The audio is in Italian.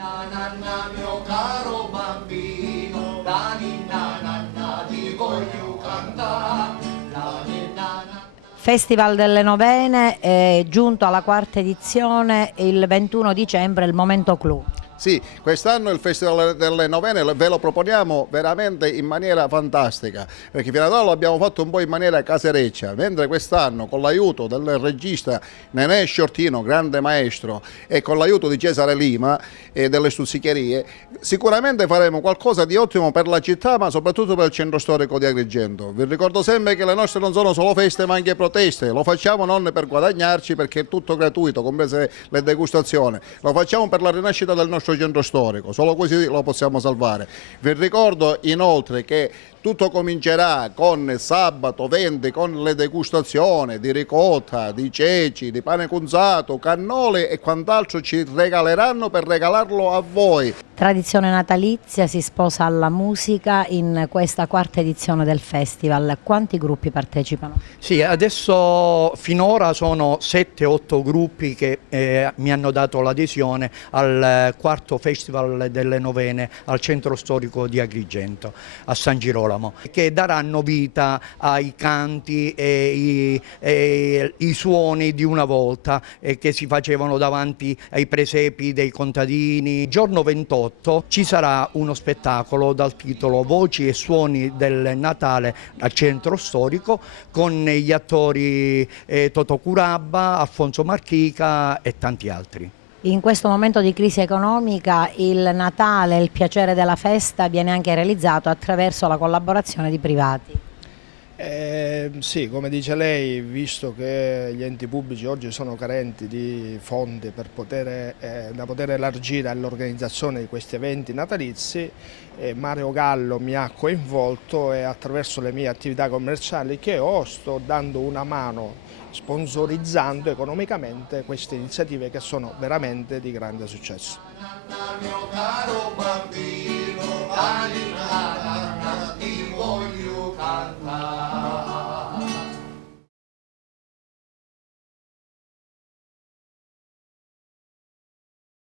Nanna mio caro bambino, la ninna nanna ti voglio cantare, la ninna nanna. Festival delle Novene è giunto alla quarta edizione, il 21 dicembre, il momento clou. Sì, quest'anno il Festival delle Novene ve lo proponiamo veramente in maniera fantastica, perché fino ad ora lo abbiamo fatto un po' in maniera casereccia, mentre quest'anno con l'aiuto del regista Nenè Sciortino, grande maestro, e con l'aiuto di Cesare Lima e delle stuzzicherie, sicuramente faremo qualcosa di ottimo per la città, ma soprattutto per il centro storico di Agrigento. Vi ricordo sempre che le nostre non sono solo feste ma anche proteste, lo facciamo non per guadagnarci, perché è tutto gratuito, comprese le degustazioni, lo facciamo per la rinascita del nostro centro storico, solo così lo possiamo salvare. Vi ricordo inoltre che tutto comincerà con sabato 20 con le degustazioni di ricotta, di ceci, di pane cunzato, cannoli e quant'altro ci regaleranno per regalarlo a voi. Tradizione natalizia si sposa alla musica in questa quarta edizione del festival. Quanti gruppi partecipano? Sì, adesso finora sono 7-8 gruppi che mi hanno dato l'adesione al quarto Festival delle Novene al centro storico di Agrigento, a San Girolamo, che daranno vita ai canti e i suoni di una volta che si facevano davanti ai presepi dei contadini. Giorno 28 ci sarà uno spettacolo dal titolo Voci e suoni del Natale al centro storico con gli attori Totò Curabba, Alfonso Marchica e tanti altri. In questo momento di crisi economica il Natale, il piacere della festa viene anche realizzato attraverso la collaborazione di privati. Sì, come dice lei, visto che gli enti pubblici oggi sono carenti di fondi per da poter elargire all'organizzazione di questi eventi natalizi, Mario Gallo mi ha coinvolto e attraverso le mie attività commerciali che ho sto dando una mano sponsorizzando economicamente queste iniziative che sono veramente di grande successo.